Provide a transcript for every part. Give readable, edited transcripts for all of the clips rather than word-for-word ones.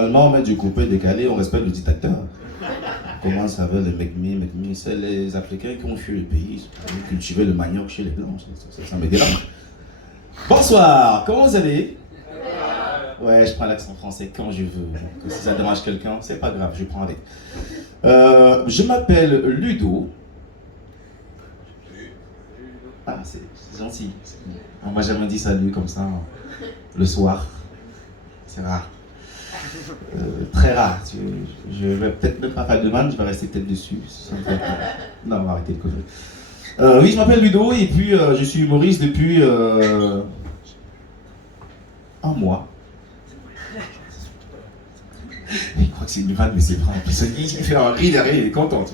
normalement, on met du coupé décalé, on respecte le dictateur. Comment ça va les Mekmi, c'est les Africains qui ont fui le pays, ils ont cultivé le manioc chez les Blancs, ça me dérange. Bonsoir, comment vous allez? Ouais, je prends l'accent français quand je veux, donc si ça dérange quelqu'un, c'est pas grave, je prends avec. Je m'appelle Ludo. Ah, c'est gentil. On m'a jamais dit salut comme ça, le soir. C'est rare. Très rare. Je vais peut-être même pas faire de demande, je vais rester peut-être dessus. Non, on va arrêter de conneries. Oui, je m'appelle Ludo et puis je suis humoriste depuis un mois. Il croit que c'est une vanne, mais c'est vrai. Il fait un rire derrière, il est content.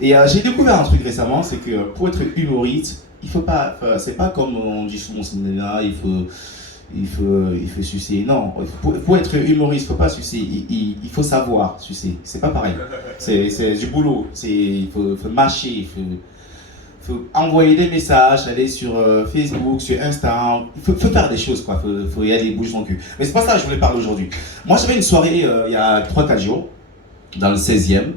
Et j'ai découvert un truc récemment, c'est que pour être humoriste, il faut pas. C'est pas comme on dit souvent au cinéma, il faut sucer. Non, pour être humoriste, il faut pas sucer. Il faut savoir sucer. C'est pas pareil. C'est du boulot. Il faut mâcher. Il faut envoyer des messages, aller sur Facebook, sur Insta. Il faut faire des choses, quoi. Il faut y aller, bouger son cul. Mais c'est pas ça que je voulais parler aujourd'hui. Moi, j'avais une soirée il y a 3-4 jours, dans le 16e.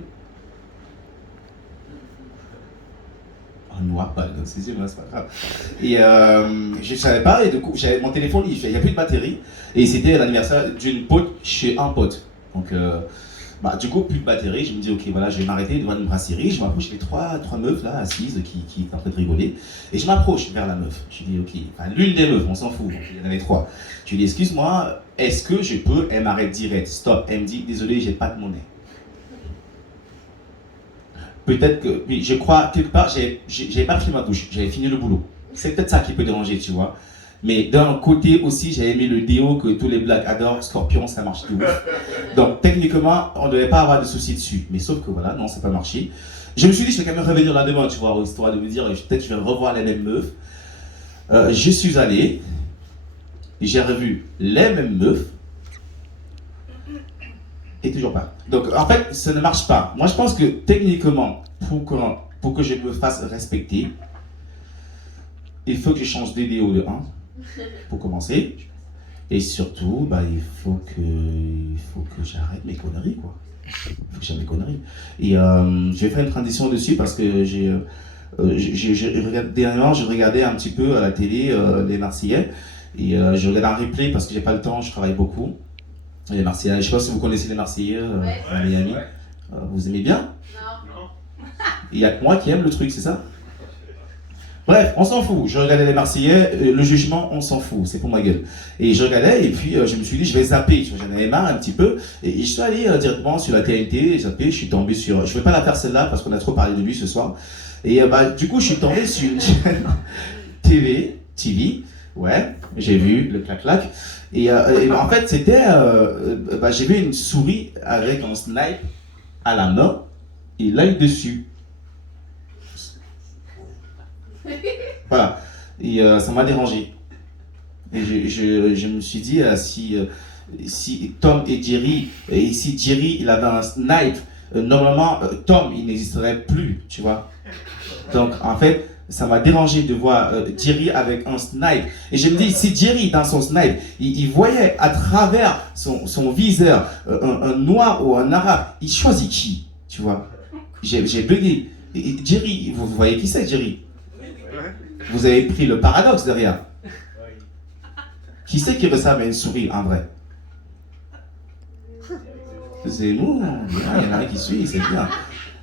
Noir, pas dans le 16e, c'est pas grave. Et je savais pas, et du coup, j'avais mon téléphone, il n'y a plus de batterie. Et c'était l'anniversaire d'une pote chez un pote. Donc, du coup, plus de batterie. Je me dis, ok, voilà, je vais m'arrêter devant une brasserie. Je m'approche, il y avait trois meufs là, assises, qui étaient en train de rigoler. Et je m'approche vers la meuf. Je dis, ok, enfin, l'une des meufs, on s'en fout, donc il y en avait 3. Je lui dis, excuse-moi, est-ce que je peux? Elle m'arrête direct, stop. Elle me dit, désolé, j'ai pas de monnaie. Peut-être que, oui, je crois, quelque part, j'avais pas pris ma douche, j'avais fini le boulot. C'est peut-être ça qui peut déranger, tu vois. Mais d'un côté aussi, j'avais mis le déo que tous les blacks adorent, Scorpion, ça marche tout. Donc techniquement, on ne devait pas avoir de soucis dessus. Mais sauf que voilà, non, ça n'a pas marché. Je me suis dit, je vais quand même revenir là-dedans, tu vois, histoire de me dire, peut-être je vais revoir les mêmes meufs. Je suis allé, j'ai revu les mêmes meufs. Et toujours pas. Donc en fait, ça ne marche pas. Moi je pense que techniquement, pour que je me fasse respecter, il faut que je change d'idéo de 1, pour commencer. Et surtout, il faut que j'arrête mes conneries, quoi. Il faut que j'arrête mes conneries. Et je vais faire une transition dessus parce que dernièrement, je regardais un petit peu à la télé les Marseillais. Et je regardais un replay parce que j'ai pas le temps, je travaille beaucoup. Les Marseillais, je ne sais pas si vous connaissez les Marseillais à Miami. Vous aimez bien? Non. Il n'y a que moi qui aime le truc, c'est ça? Bref, on s'en fout. Je regardais les Marseillais, le jugement, on s'en fout, c'est pour ma gueule. Et je regardais, et puis je me suis dit, je vais zapper. J'en avais marre un petit peu. Et je suis allé directement sur la TNT, zappé, je suis tombé sur. Je ne vais pas la faire celle-là parce qu'on a trop parlé de lui ce soir. Et du coup, je suis tombé sur une chaîne TV. Ouais, j'ai vu le clac-clac. Et en fait, c'était. J'ai vu une souris avec un snipe à la main et l'œil dessus. Voilà. Et ça m'a dérangé. Et je me suis dit, si Tom et Jerry, et si Jerry il avait un snipe, normalement, Tom il n'existerait plus, tu vois. Donc, en fait. Ça m'a dérangé de voir Jerry avec un snipe. Et je me dis, si Jerry, dans son snipe, il voyait à travers son viseur un noir ou un arabe, il choisit qui? Tu vois? J'ai bugué. Et Jerry, vous voyez qui c'est, Jerry? Vous avez pris le paradoxe derrière. Qui c'est qui ressemble à une souris, en vrai? Zemmour, il y en a un qui suit, c'est bien.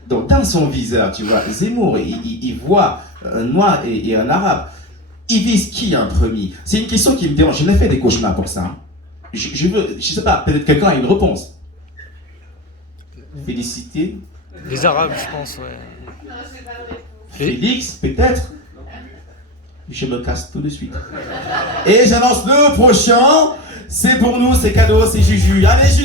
Donc, dans son viseur, tu vois, Zemmour, il voit un noir et un arabe. Il vise qui en premier? C'est une question qui me dérange. Je n'ai fait des cauchemars pour ça. Hein. Je sais pas, peut-être quelqu'un a une réponse. Félicité. Les Arabes, je pense, ouais. Félix, peut-être. Je me casse tout de suite. Et j'annonce le prochain. C'est pour nous, c'est cadeau, c'est Juju. Allez, Julien!